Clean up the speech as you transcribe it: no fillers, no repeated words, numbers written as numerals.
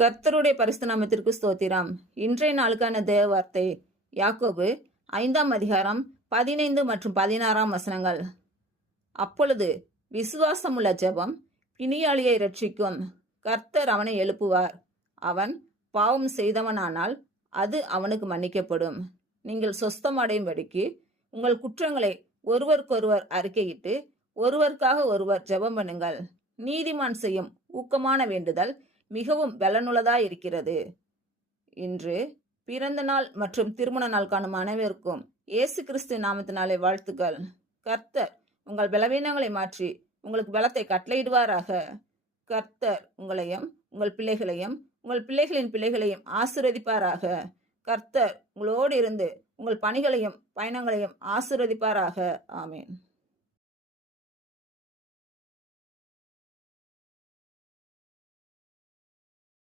கர்த்தருடைய பரிசுத்த நாமத்திற்கு ஸ்தோத்திரம். இன்றைய நாளுக்கான தேவ வார்த்தை யாக்கோபு 5ஆம் அதிகாரம் 15 மற்றும் 16ஆம் வசனங்கள். அப்பொழுது விசுவாசமுள்ள ஜெபம் பிணியாளியை ரட்சிக்கும். கர்த்தர் அவனை எழுப்புவார். அவன் பாவம் செய்தவனானால் அது அவனுக்கு மன்னிக்கப்படும். நீங்கள் சொஸ்தமடையும்படிக்கு உங்கள் குற்றங்களை ஒருவருக்கொருவர் அறிக்கையிட்டு ஒருவருக்காக ஒருவர் ஜெபம் பண்ணுங்கள். நீதிமான் செய்யும் ஊக்கமான வேண்டுதல் மிகவும் பலனுள்ளதாயிருக்கிறது. இன்று பிறந்த நாள் மற்றும் திருமண நாள் காணும் அனைவருக்கும் இயேசு கிறிஸ்து நாமத்தினாலே வாழ்த்துக்கள். கர்த்தர் உங்கள் பலவீனங்களை மாற்றி உங்களுக்கு பலத்தை கட்டளையிடுவாராக. கர்த்தர் உங்களையும் உங்கள் பிள்ளைகளையும் உங்கள் பிள்ளைகளின் பிள்ளைகளையும் ஆசீர்வதிப்பாராக. கர்த்தர் உங்களோடு இருந்து உங்கள் பணிகளையும் பயணங்களையும் ஆசீர்வதிப்பாராக. ஆமேன்.